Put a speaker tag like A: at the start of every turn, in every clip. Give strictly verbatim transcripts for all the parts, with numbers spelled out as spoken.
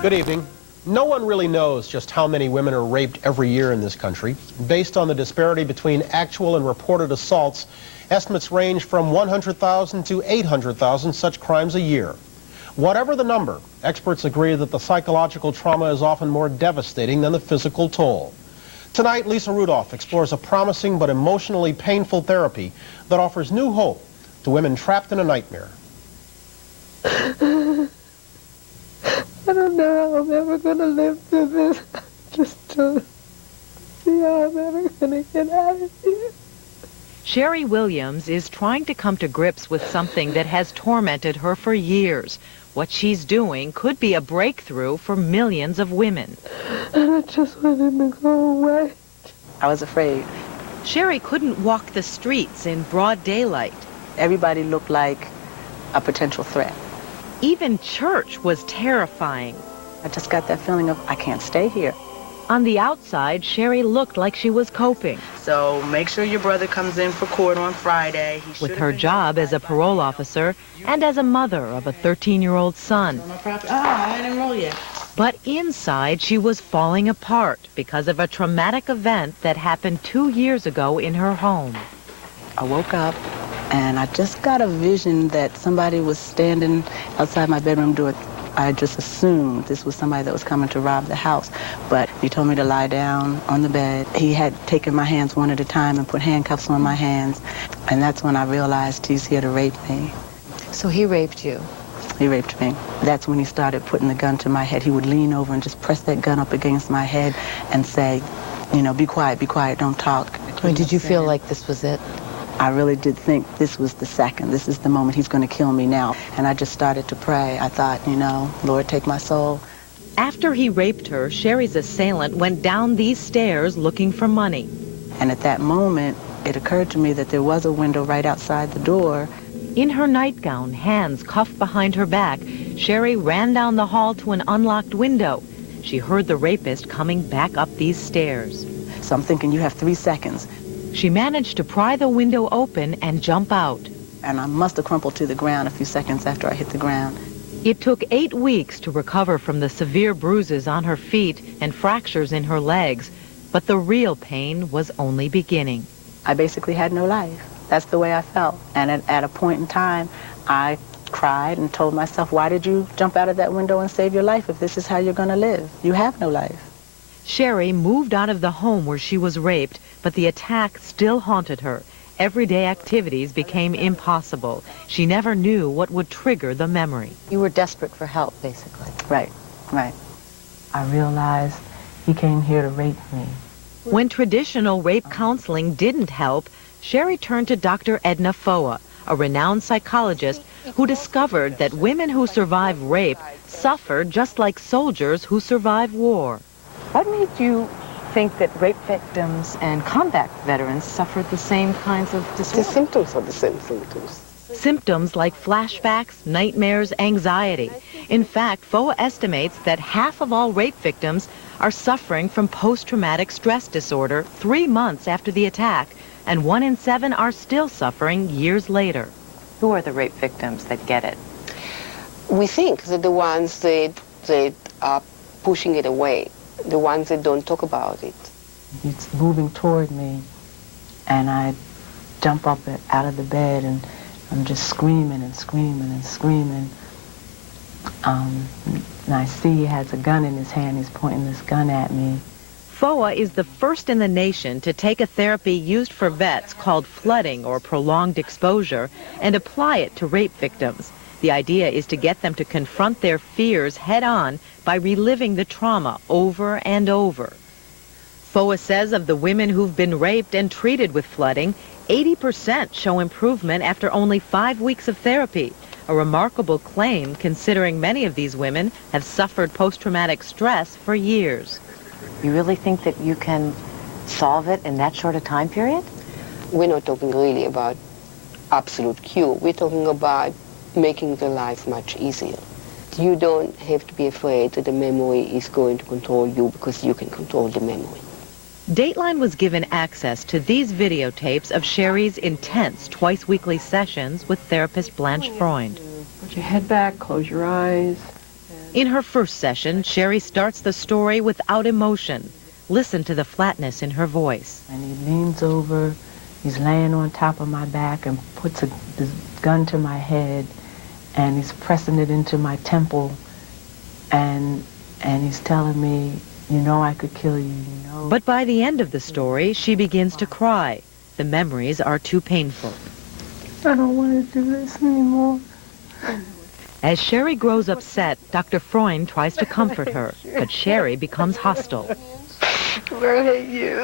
A: Good evening. No one really knows just how many women are raped every year in this country. Based on the disparity between actual and reported assaults, estimates range from one hundred thousand to eight hundred thousand such crimes a year. Whatever the number, experts agree that the psychological trauma is often more devastating than the physical toll. Tonight, Lisa Rudolph explores a promising but emotionally painful therapy that offers new hope to women trapped in a nightmare.
B: I don't know how I'm ever going to live through this. I just don't see how I'm ever going to get out of here.
C: Sherry Williams is trying to come to grips with something that has tormented her for years. What she's doing could be a breakthrough for millions of women.
B: And I just want him to go away.
D: I was afraid.
C: Sherry couldn't walk the streets in broad daylight.
D: Everybody looked like a potential threat.
C: Even church was terrifying.
D: I just got that feeling of, I can't stay here.
C: On the outside, Sherry looked like she was coping.
D: So make sure your brother comes in for court on Friday. He
C: with her job as a parole officer and as a mother of a thirteen-year-old son.
D: Oh, I didn't roll yet.
C: But inside, she was falling apart because of a traumatic event that happened two years ago in her home.
D: I woke up and I just got a vision that somebody was standing outside my bedroom door. I just assumed this was somebody that was coming to rob the house. But he told me to lie down on the bed. He had taken my hands one at a time and put handcuffs on my hands. And that's when I realized he's here to rape me.
E: So he raped you?
D: He raped me. That's when he started putting the gun to my head. He would lean over and just press that gun up against my head and say, you know, be quiet, be quiet, don't talk.
E: Or did you feel like this was it?
D: I really did think this was the second. This is the moment he's going to kill me now. And I just started to pray. I thought, you know, Lord, take my soul.
C: After he raped her, Sherry's assailant went down these stairs looking for money.
D: And at that moment, it occurred to me that there was a window right outside the door.
C: In her nightgown, hands cuffed behind her back, Sherry ran down the hall to an unlocked window. She heard the rapist coming back up these stairs.
D: So I'm thinking, you have three seconds.
C: She managed to pry the window open and jump out.
D: And I must have crumpled to the ground a few seconds after I hit the ground.
C: It took eight weeks to recover from the severe bruises on her feet and fractures in her legs, but the real pain was only beginning.
D: I basically had no life. That's the way I felt. And at, at a point in time, I cried and told myself, why did you jump out of that window and save your life if this is how you're going to live? You have no life.
C: Sherry moved out of the home where she was raped, but the attack still haunted her. Everyday activities became impossible. She never knew what would trigger the memory.
E: You were desperate for help, basically.
D: Right, right. I realized he came here to rape me.
C: When traditional rape counseling didn't help, Sherry turned to Doctor Edna Foa, a renowned psychologist who discovered that women who survive rape suffer just like soldiers who survive war.
E: What made you think that rape victims and combat veterans suffered the same kinds of disorders?
B: The symptoms are the same symptoms.
C: Symptoms like flashbacks, nightmares, anxiety. In fact, Foa estimates that half of all rape victims are suffering from post-traumatic stress disorder three months after the attack, and one in seven are still suffering years later.
E: Who are the rape victims that get it?
B: We think that the ones that, that are pushing it away, the ones that don't talk about it.
D: He's moving toward me, and I jump up out of the bed, and I'm just screaming and screaming and screaming. Um, and I see he has a gun in his hand. He's pointing this gun at me.
C: Foa is the first in the nation to take a therapy used for vets called flooding or prolonged exposure and apply it to rape victims. The idea is to get them to confront their fears head-on by reliving the trauma over and over. Foa says of the women who've been raped and treated with flooding, eighty percent show improvement after only five weeks of therapy, a remarkable claim considering many of these women have suffered post-traumatic stress for years.
E: You really think that you can solve it in that short a time period?
B: We're not talking really about absolute cure. We're talking about making the life much easier. You don't have to be afraid that the memory is going to control you because you can control the memory.
C: Dateline was given access to these videotapes of Sherry's intense twice-weekly sessions with therapist Blanche Freund.
F: Put your head back, close your eyes.
C: In her first session, Sherry starts the story without emotion. Listen to the flatness in her voice.
D: And he leans over, he's laying on top of my back and puts a this gun to my head, and he's pressing it into my temple, and and he's telling me, you know I could kill you, you know.
C: But by the end of the story, she begins to cry. The memories are too painful.
D: I don't want to do this anymore.
C: As Sherry grows upset, Doctor Freund tries to comfort her, but Sherry becomes hostile.
B: I hate you.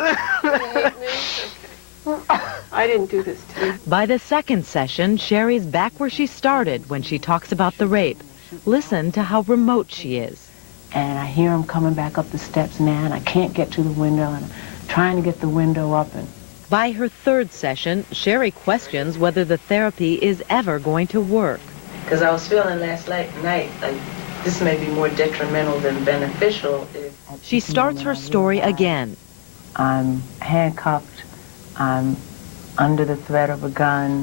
B: I didn't do this to you.
C: By the second session, Sherry's back where she started when she talks about the rape. Listen to how remote she is.
D: And I hear him coming back up the steps now, and I can't get to the window, and I'm trying to get the window up. And
C: By her third session, Sherry questions whether the therapy is ever going to work.
D: because I was feeling last night, like this may be more detrimental than beneficial.
C: She starts her story again.
D: I'm handcuffed. I'm under the threat of a gun.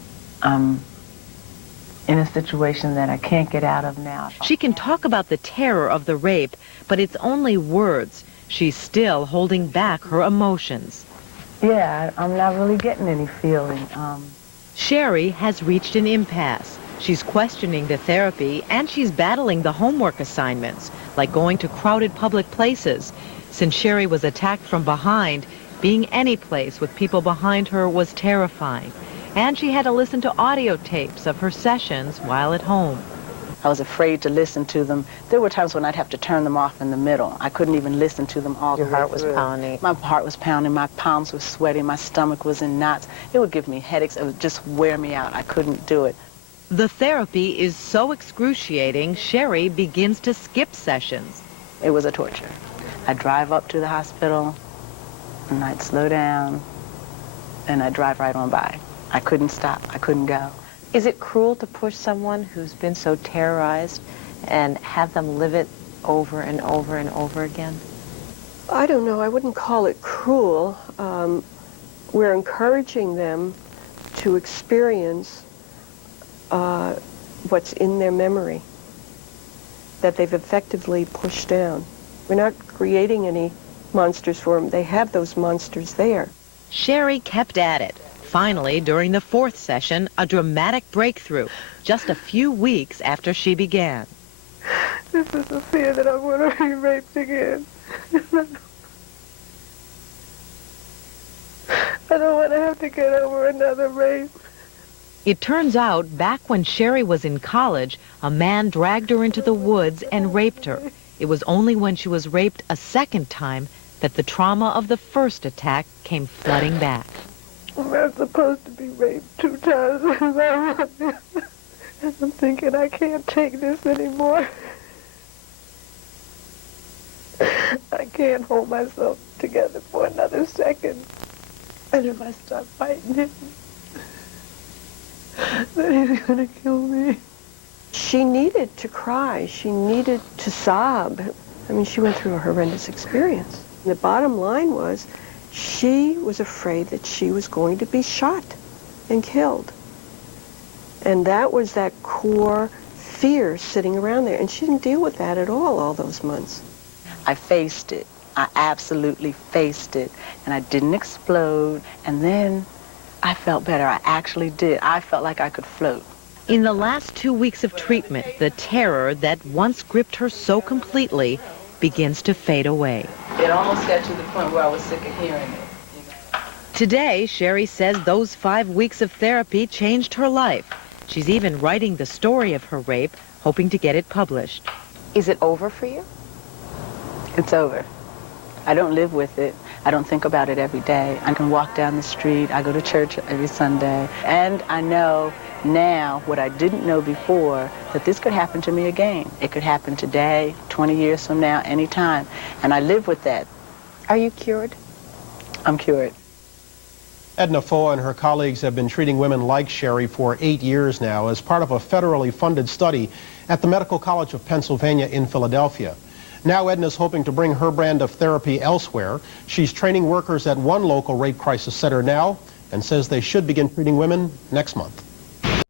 D: I'm in a situation that I can't get out of now.
C: She can talk about the terror of the rape, but it's only words. She's still holding back her emotions.
D: Yeah, I'm not really getting any feeling. Um,
C: Sherry has reached an impasse. She's questioning the therapy, and she's battling the homework assignments, like going to crowded public places. Since Sherry was attacked from behind, being any place with people behind her was terrifying. And she had to listen to audio tapes of her sessions while at home.
D: I was afraid to listen to them. There were times when I'd have to turn them off in the middle. I couldn't even listen to them all the way through. Your heart was pounding. My heart was pounding. My palms were sweating. My stomach was in knots. It would give me headaches. It would just wear me out. I couldn't do it.
C: The therapy is so excruciating, Sherry begins to skip sessions.
D: It was a torture. I'd drive up to the hospital, and I'd slow down, and I'd drive right on by. I couldn't stop. I couldn't go.
E: Is it cruel to push someone who's been so terrorized and have them live it over and over and over again?
B: I don't know. I wouldn't call it cruel. Um, we're encouraging them to experience uh, what's in their memory that they've effectively pushed down. We're not creating any monsters for them. They have those monsters there.
C: Sherry kept at it. Finally, during the fourth session, a dramatic breakthrough, just a few weeks after she began.
B: This is the fear that I'm going to be raped again. I don't want to have to get over another rape.
C: It turns out, back when Sherry was in college, a man dragged her into the woods and raped her. It was only when she was raped a second time that the trauma of the first attack came flooding back.
B: I'm not supposed to be raped two times. I'm thinking I can't take this anymore. I can't hold myself together for another second. And if I start fighting him, then he's going to kill me. She needed to cry. She needed to sob. I mean, she went through a horrendous experience. The bottom line was, she was afraid that she was going to be shot and killed. And that was that core fear sitting around there. And she didn't deal with that at all, all those months.
D: I faced it. I absolutely faced it. And I didn't explode. And then I felt better. I actually did. I felt like I could float.
C: In the last two weeks of treatment, the terror that once gripped her so completely begins to fade away.
D: It almost got to the point where I was sick of hearing it.
C: Today, Sherry says those five weeks of therapy changed her life. She's even writing the story of her rape, hoping to get it published.
E: Is it over for you?
D: It's over. I don't live with it. I don't think about it every day. I can walk down the street. I go to church every Sunday. And I know now what I didn't know before, that this could happen to me again. It could happen today, twenty years from now, anytime. And I live with that.
E: Are you cured?
D: I'm cured.
A: Edna Foa and her colleagues have been treating women like Sherry for eight years now as part of a federally funded study at the Medical College of Pennsylvania in Philadelphia. Now Edna's hoping to bring her brand of therapy elsewhere. She's training workers at one local rape crisis center now and says they should begin treating women next month.